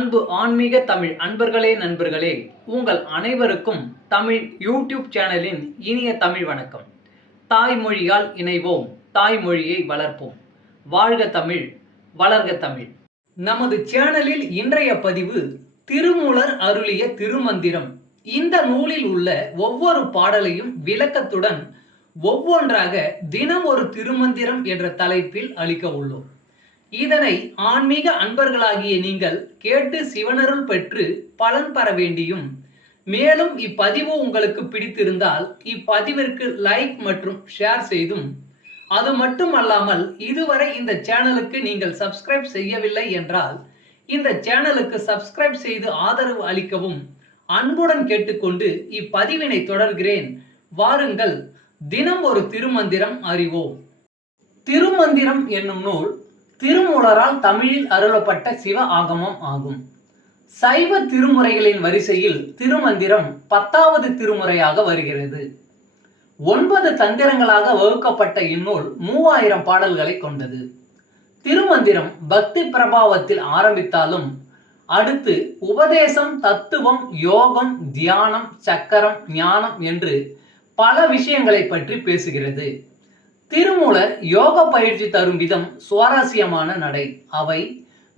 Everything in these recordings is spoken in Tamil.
அன்பு ஆன்மீக தமிழ் அன்பர்களே நண்பர்களே, உங்கள் அனைவருக்கும் தமிழ் யூடியூப் சேனலின் இனிய தமிழ் வணக்கம். தாய்மொழியால் இணைவோம், தாய்மொழியை வளர்ப்போம். வாழ்க தமிழ், வளர்க தமிழ். நமது சேனலில் இன்றைய பதிவு திருமூலர் அருளிய திருமந்திரம். இந்த நூலில் உள்ள ஒவ்வொரு பாடலையும் விளக்கத்துடன் ஒவ்வொன்றாக தினம் ஒரு திருமந்திரம் என்ற தலைப்பில் அளிக்க உள்ளோம். இதனை ஆன்மீக அன்பர்களாகிய நீங்கள் கேட்டு சிவனருள் பெற்று பலன் பெற வேண்டியும், மேலும் இப்பதிவு உங்களுக்கு பிடித்திருந்தால் இப்பதிவிற்கு லைக் மற்றும் ஷேர் செய்தும், அது மட்டுமல்லாமல் இதுவரை இந்த சேனலுக்கு நீங்கள் சப்ஸ்கிரைப் செய்யவில்லை என்றால் இந்த சேனலுக்கு சப்ஸ்கிரைப் செய்து ஆதரவு அளிக்கவும் அன்புடன் கேட்டுக்கொண்டு இப்பதிவினை தொடர்கிறேன். வாருங்கள், தினம் ஒரு திருமந்திரம் அறிவோம். திருமந்திரம் என்னும் நூல் திருமூலரால் தமிழில் அருளப்பட்ட சிவ ஆகமம் ஆகும். சைவ திருமுறைகளின் வரிசையில் திருமந்திரம் 10வது திருமுறையாக வருகிறது. 9 தந்திரங்களாக வகுக்கப்பட்ட இந்நூல் 3000 பாடல்களை கொண்டது. திருமந்திரம் பக்தி பிரபாவத்தில் ஆரம்பித்தாலும் அடுத்து உபதேசம், தத்துவம், யோகம், தியானம், சக்கரம், ஞானம் என்று பல விஷயங்களை பற்றி பேசுகிறது. திருமூலர் யோக பயிற்சி தரும் விதம் சுவாரஸ்யமான நடை. அவை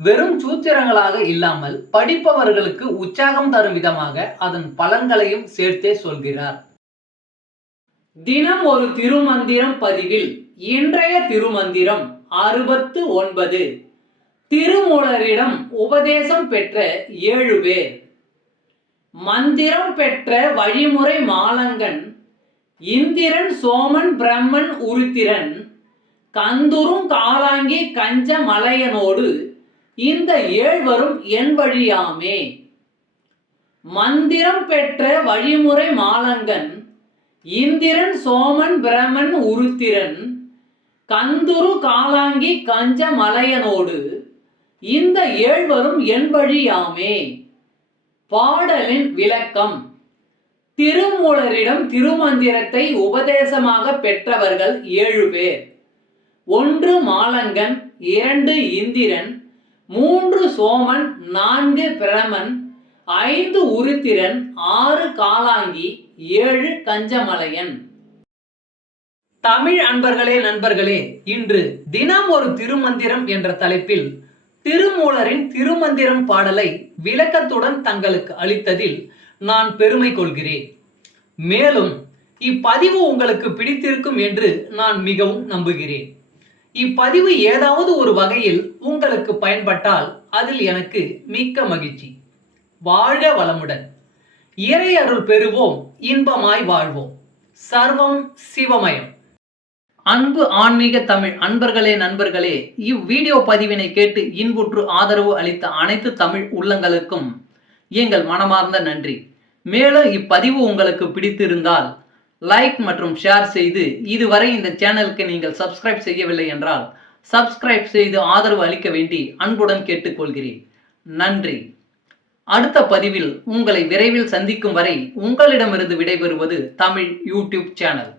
வெறும் சூத்திரங்களாக இல்லாமல் படிப்பவர்களுக்கு உற்சாகம் தரும் விதமாக அதன் பலன்களையும் சேர்த்தே சொல்கிறார். தினம் ஒரு திருமந்திரம் பதிவில் இன்றைய திருமந்திரம் 69. திருமூலரிடம் உபதேசம் பெற்ற 7 பேர். மந்திரம் பெற்ற வழிமுறை மாலங்கன், இந்திரன், சோமன், பிரம்மன், உருத்திரன், கந்துரும் காலாங்கி கஞ்ச மலையனோடு இந்த 7வரும் என் வழியாமே. மந்திரம் பெற்ற வழிமுறை மாலங்கன், இந்திரன், சோமன், பிரம்மன், உருத்திரன், கந்துரு காலாங்கி கஞ்ச மலையனோடு இந்த 7வரும் என் வழியாமே. பாடலின் விளக்கம். திருமூலரிடம் திருமந்திரத்தை உபதேசமாக பெற்றவர்கள் 7 பேர். 1 மாலங்கன், 2 இந்திரன், 3 சோமன், 4 பிரமன், 5 உருத்திரன், 6 காலாங்கி, 7 கஞ்சமலையன். தமிழ் அன்பர்களே நண்பர்களே, இன்று தினம் ஒரு திருமந்திரம் என்ற தலைப்பில் திருமூலரின் திருமந்திரம் பாடலை விளக்கத்துடன் தங்களுக்கு அளித்ததில் நான் பெருமை கொள்கிறேன். மேலும் இப்பதிவு உங்களுக்கு பிடித்திருக்கும் என்று நான் மிகவும் நம்புகிறேன். இப்பதிவு ஏதாவது ஒரு வகையில் உங்களுக்கு பயன்பட்டால் அதில் எனக்கு மிக்க மகிழ்ச்சி. வாழ்க வளமுடன். இறை அருள் பெறுவோம், இன்பமாய் வாழ்வோம். சர்வம் சிவமயம். அன்பு ஆன்மீக தமிழ் அன்பர்களே நண்பர்களே, இவ்வீடியோ பதிவினை கேட்டு இன்புற்று ஆதரவு அளித்த அனைத்து தமிழ் உள்ளங்களுக்கும் எங்கள் மனமார்ந்த நன்றி. மேலும் இப்பதிவு உங்களுக்கு பிடித்திருந்தால் லைக் மற்றும் ஷேர் செய்து, இதுவரை இந்த சேனலுக்கு நீங்கள் சப்ஸ்கிரைப் செய்யவில்லை என்றால் சப்ஸ்கிரைப் செய்து ஆதரவு அளிக்க வேண்டி அன்புடன் கேட்டுக்கொள்கிறேன். நன்றி. அடுத்த பதிவில் உங்களை விரைவில் சந்திக்கும் வரை உங்களிடமிருந்து விடைபெறுவது தமிழ் யூடியூப் சேனல்.